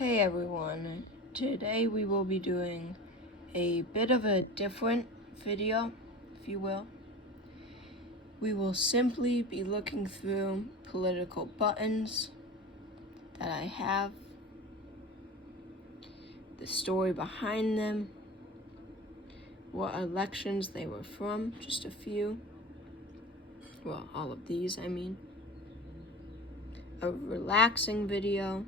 Hey everyone, today we will be doing a bit of a different video, if you will. We will simply be looking through political buttons that I have, the story behind them, what elections they were from, just a few. Well, all of these, I mean. A relaxing video,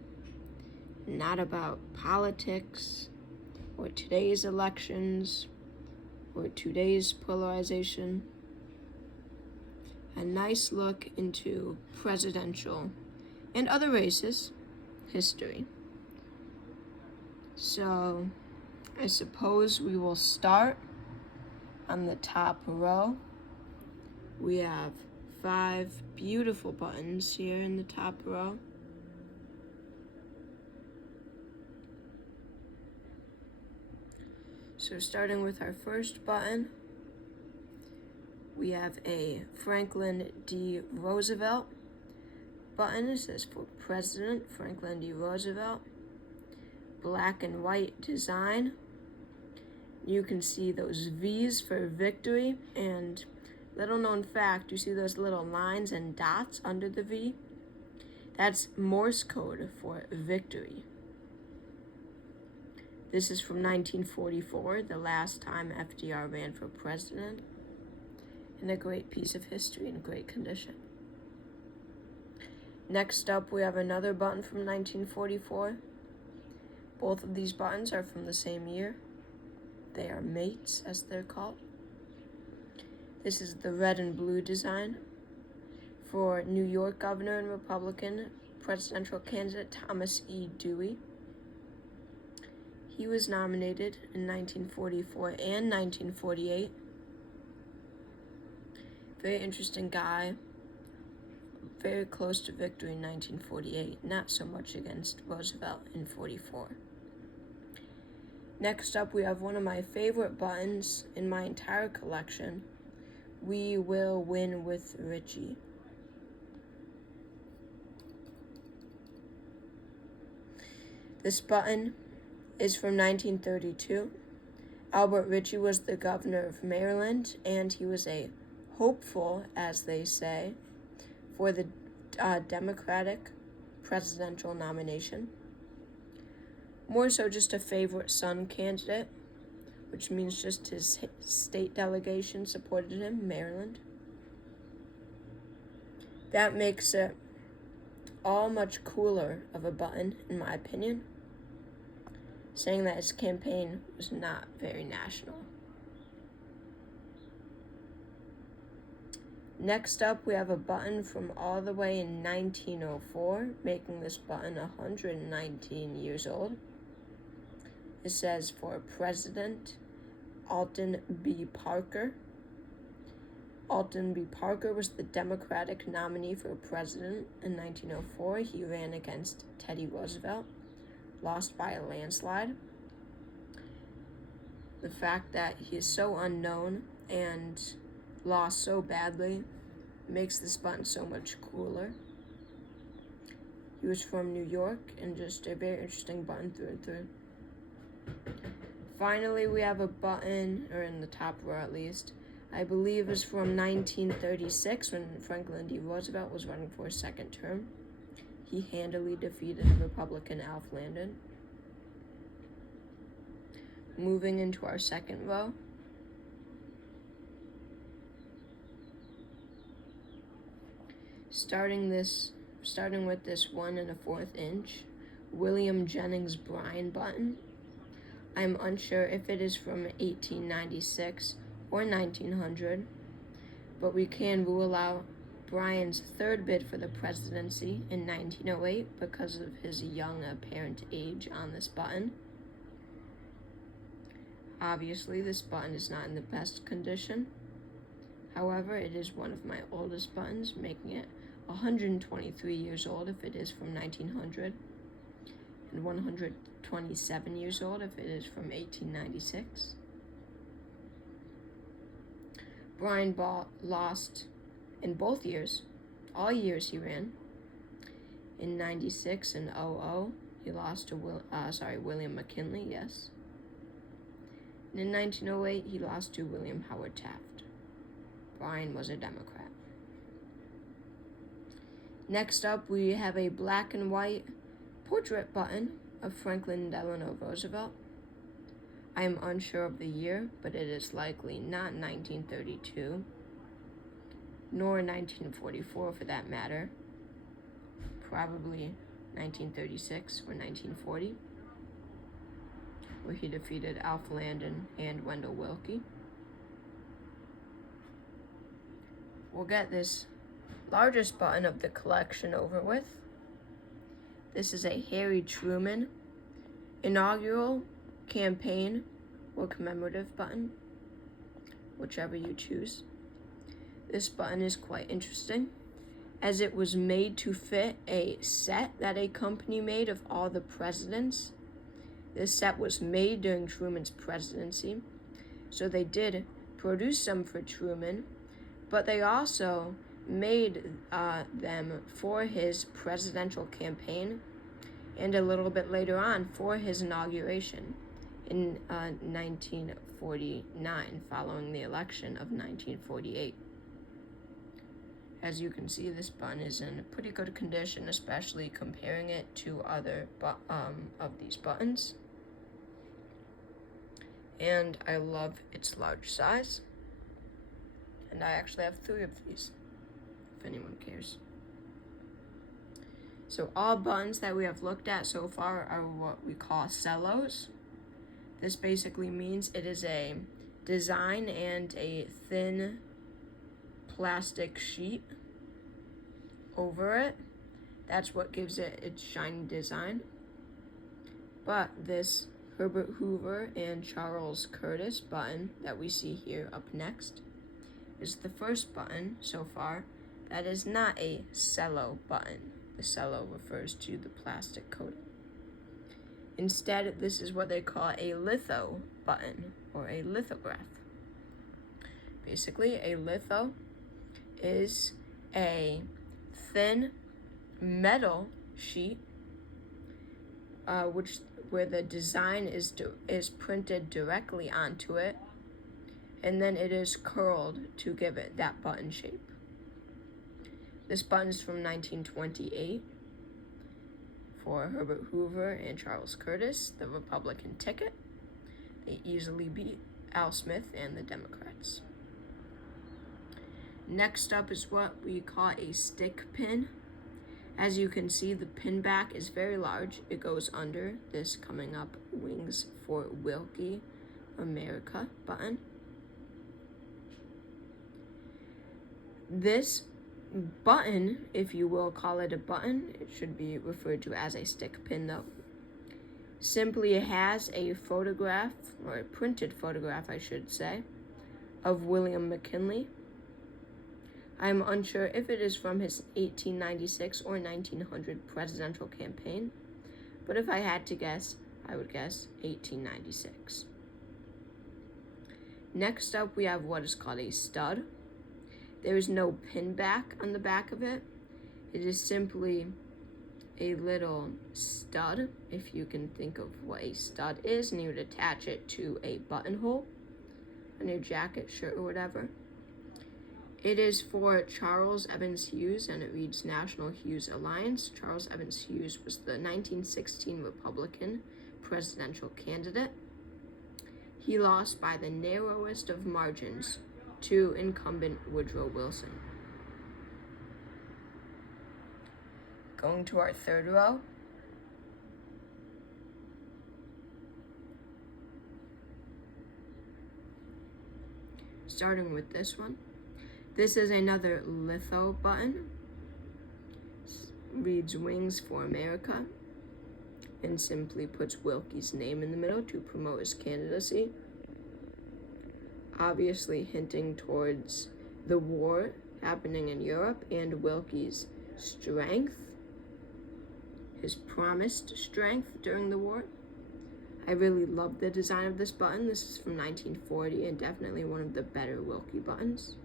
not about politics or today's elections or today's polarization. A nice look into presidential and other races history. So I suppose we will start on the top row. We have 5 beautiful buttons here in the top row. So starting with our first button, we have a Franklin D. Roosevelt button. It says for President Franklin D. Roosevelt. Black and white design. You can see those V's for victory, and little known fact, you see those little lines and dots under the V? That's Morse code for victory. This is from 1944, the last time FDR ran for president, and a great piece of history in great condition. Next up, we have another button from 1944. Both of these buttons are from the same year. They are mates, as they're called. This is the red and blue design for New York Governor and Republican presidential candidate Thomas E. Dewey. He was nominated in 1944 and 1948. Very interesting guy. Very close to victory in 1948, not so much against Roosevelt in 44. Next up, we have one of my favorite buttons in my entire collection. We Will Win with Richie. This button is from 1932. Albert Ritchie was the governor of Maryland, and he was a hopeful, as they say, for the Democratic presidential nomination. More so just a favorite son candidate, which means just his state delegation supported him, Maryland. That makes it all much cooler of a button, in my opinion, saying that his campaign was not very national. Next up, we have a button from all the way in 1904, making this button 119 years old. It says for President Alton B. Parker. Alton B. Parker was the Democratic nominee for president in 1904. He ran against Teddy Roosevelt, lost by a landslide. The fact that he is so unknown and lost so badly makes this button so much cooler. He was from New York, and just a very interesting button through and through. Finally, we have a button, or in the top row at least, I believe is from 1936 when Franklin D. Roosevelt was running for a second term. He handily defeated Republican Alf Landon. Moving into our second row, starting with this 1 1/4 inch William Jennings Bryan button. I'm unsure if it is from 1896 or 1900, but we can rule out Bryan's third bid for the presidency in 1908 because of his young apparent age on this button. Obviously, this button is not in the best condition. However, it is one of my oldest buttons, making it 123 years old if it is from 1900, and 127 years old if it is from 1896. Bryan lost in both years, all years he ran, In 96 and 00, he lost to William McKinley, yes. And in 1908, he lost to William Howard Taft. Bryan was a Democrat. Next up, we have a black and white portrait button of Franklin Delano Roosevelt. I am unsure of the year, but it is likely not 1932, nor 1944 for that matter. Probably 1936 or 1940, where he defeated Alf Landon and Wendell Willkie. We'll get this largest button of the collection over with. This is a Harry Truman inaugural campaign or commemorative button, whichever you choose. This button is quite interesting, as it was made to fit a set that a company made of all the presidents. This set was made during Truman's presidency, so they did produce some for Truman, but they also made them for his presidential campaign and a little bit later on for his inauguration in 1949, following the election of 1948. As you can see, this button is in pretty good condition, especially comparing it to other of these buttons. And I love its large size. And I actually have 3 of these, if anyone cares. So all buttons that we have looked at so far are what we call cellos. This basically means it is a design and a thin plastic sheet over it. That's what gives it its shiny design. But this Herbert Hoover and Charles Curtis button that we see here up next is the first button so far that is not a cello button. The cello refers to the plastic coating. Instead, this is what they call a litho button or a lithograph. Basically, a litho is a thin metal sheet where the design is printed directly onto it, and then it is curled to give it that button shape. This button is from 1928 for Herbert Hoover and Charles Curtis, the Republican ticket. They easily beat Al Smith and the Democrats. Next up is what we call a stick pin. As you can see, the pin back is very large. It goes under this coming up Wings for Willkie America button. This button, if you will call it a button, it should be referred to as a stick pin though, simply has a photograph, or a printed photograph I should say, of William McKinley. I am unsure if it is from his 1896 or 1900 presidential campaign, but if I had to guess, I would guess 1896. Next up, we have what is called a stud. There is no pin back on the back of it. It is simply a little stud, if you can think of what a stud is, and you would attach it to a buttonhole on your jacket, shirt, or whatever. It is for Charles Evans Hughes, and it reads National Hughes Alliance. Charles Evans Hughes was the 1916 Republican presidential candidate. He lost by the narrowest of margins to incumbent Woodrow Wilson. Going to our third row. Starting with this one. This is another litho button. Reads Wings for America and simply puts Willkie's name in the middle to promote his candidacy, obviously hinting towards the war happening in Europe and Willkie's strength, his promised strength during the war. I really love the design of this button. This is from 1940 and definitely one of the better Willkie buttons.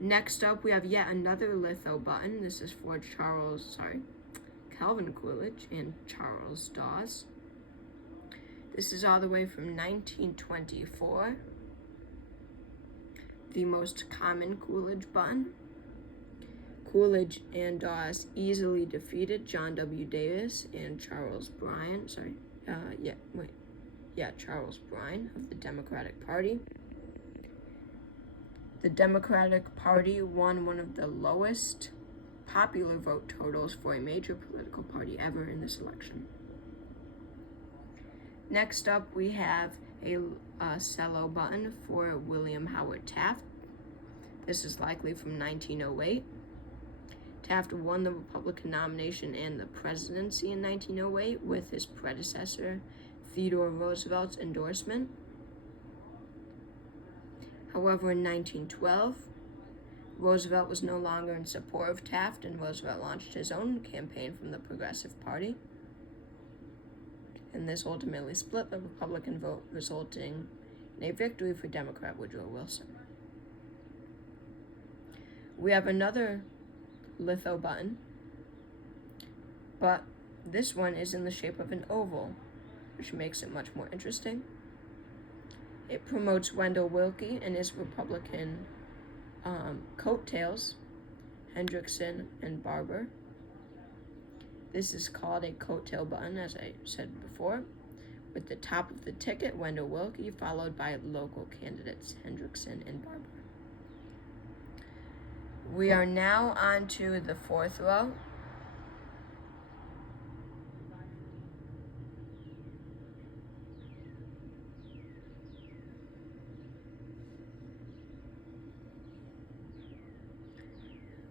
Next up, we have yet another litho button. This is for Calvin Coolidge and Charles Dawes. This is all the way from 1924. The most common Coolidge button. Coolidge and Dawes easily defeated John W. Davis and Charles Bryan. Charles Bryan of the Democratic Party. The Democratic Party won one of the lowest popular vote totals for a major political party ever in this election. Next up, we have a cello button for William Howard Taft. This is likely from 1908. Taft won the Republican nomination and the presidency in 1908 with his predecessor, Theodore Roosevelt's endorsement. However, in 1912, Roosevelt was no longer in support of Taft, and Roosevelt launched his own campaign from the Progressive Party. And this ultimately split the Republican vote, resulting in a victory for Democrat Woodrow Wilson. We have another litho button, but this one is in the shape of an oval, which makes it much more interesting. It promotes Wendell Willkie and his Republican coattails, Hendrickson and Barber. This is called a coattail button, as I said before, with the top of the ticket, Wendell Willkie, followed by local candidates, Hendrickson and Barber. We are now on to the fourth row.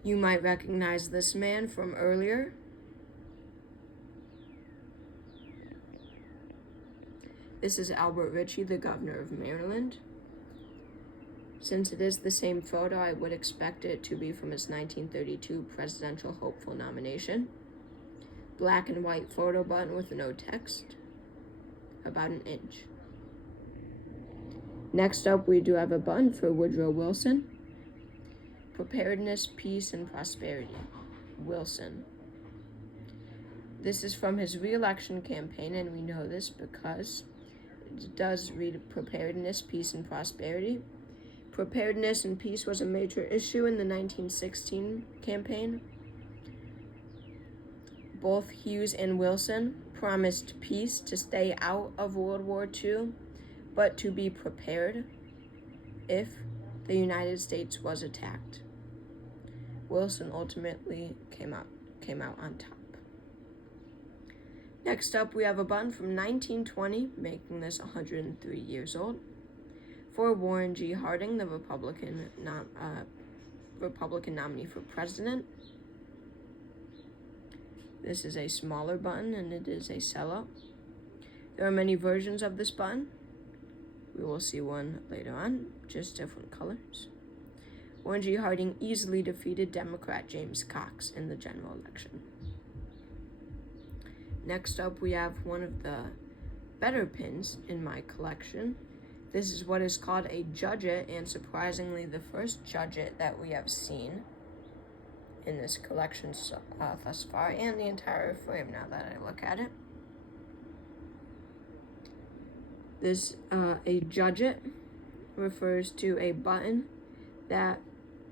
You might recognize this man from earlier. This is Albert Ritchie, the governor of Maryland. Since it is the same photo, I would expect it to be from his 1932 presidential hopeful nomination. Black and white photo button with no text, about an inch. Next up, we do have a button for Woodrow Wilson. Preparedness, Peace, and Prosperity, Wilson. This is from his re-election campaign, and we know this because it does read Preparedness, Peace, and Prosperity. Preparedness and peace was a major issue in the 1916 campaign. Both Hughes and Wilson promised peace, to stay out of World War II, but to be prepared if the United States was attacked. Wilson ultimately came out on top. Next up, we have a button from 1920, making this 103 years old, for Warren G. Harding, the Republican nominee for president. This is a smaller button, and it is a cello. There are many versions of this button. We will see one later on, just different colors. Warren G. Harding easily defeated Democrat James Cox in the general election. Next up, we have one of the better pins in my collection. This is what is called a judget, and surprisingly the first judget that we have seen in this collection thus far, and the entire frame now that I look at it. This a judget refers to a button that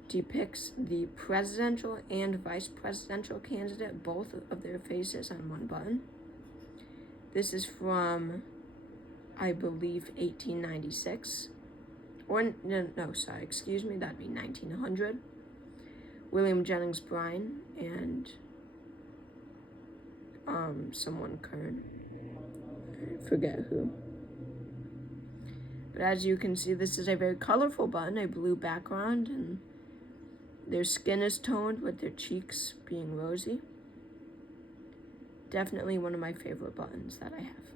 depicts the presidential and vice presidential candidate, both of their faces on one button. This is from, I believe, 1896. That'd be 1900. William Jennings Bryan and someone current. I forget who. But as you can see, this is a very colorful button, a blue background, and their skin is toned with their cheeks being rosy. Definitely one of my favorite buttons that I have.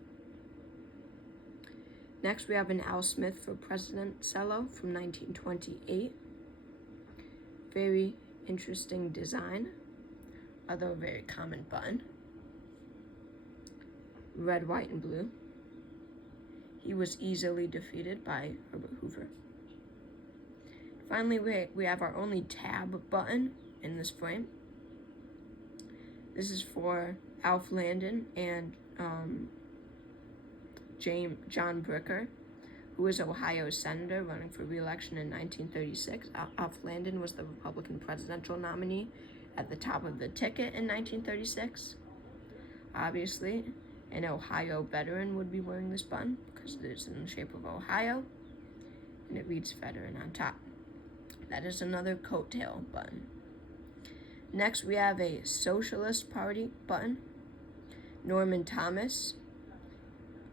Next, we have an Al Smith for President cello from 1928. Very interesting design, although a very common button. Red, white, and blue. He was easily defeated by Herbert Hoover. Finally, we have our only tab button in this frame. This is for Alf Landon and John Bricker, who was Ohio's senator running for re-election in 1936. Alf Landon was the Republican presidential nominee at the top of the ticket in 1936. Obviously, an Ohio veteran would be wearing this button because it is in the shape of Ohio, and it reads veteran on top. That is another coattail button. Next, we have a Socialist Party button. Norman Thomas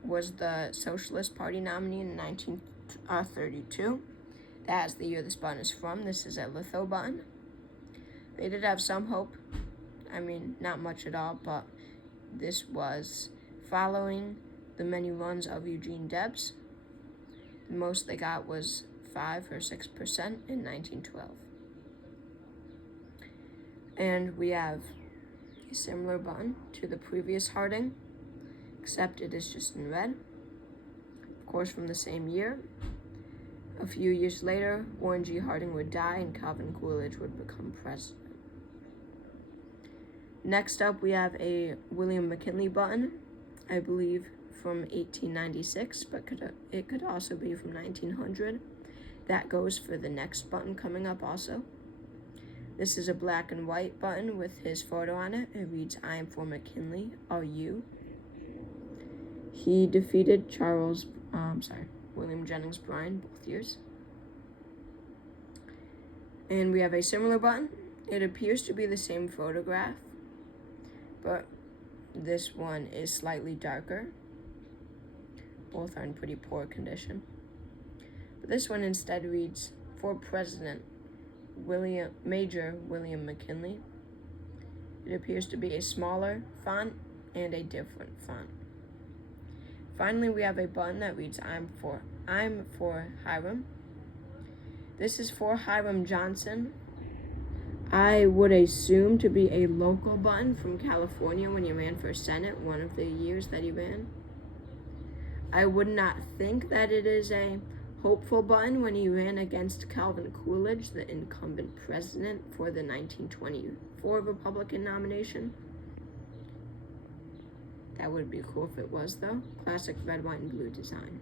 was the Socialist Party nominee in 1932. That is the year this button is from. This is a litho button. They did have some hope. I mean, not much at all, but this was following the many runs of Eugene Debs. The most they got was 5 or 6% in 1912. And we have a similar button to the previous Harding, except it is just in red. Of course, from the same year. A few years later, Warren G. Harding would die and Calvin Coolidge would become president. Next up, we have a William McKinley button, I believe from 1896, but it could also be from 1900. That goes for the next button coming up also. This is a black and white button with his photo on it. It reads, "I am for McKinley, are you?" He defeated William Jennings Bryan both years. And we have a similar button. It appears to be the same photograph, but this one is slightly darker. Both are in pretty poor condition. But this one instead reads, "For President, Major William McKinley." It appears to be a smaller font and a different font. Finally, we have a button that reads, I'm for Hiram." This is for Hiram Johnson. I would assume to be a local button from California when he ran for Senate, one of the years that he ran. I would not think that it is a hopeful button when he ran against Calvin Coolidge, the incumbent president for the 1924 Republican nomination. That would be cool if it was, though. Classic red, white, and blue design.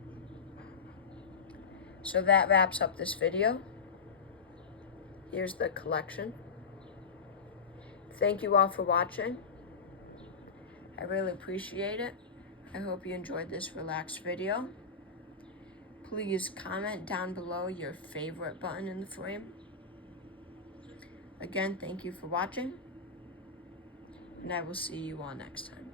So that wraps up this video. Here's the collection. Thank you all for watching. I really appreciate it. I hope you enjoyed this relaxed video. Please comment down below your favorite button in the frame. Again, thank you for watching, and I will see you all next time.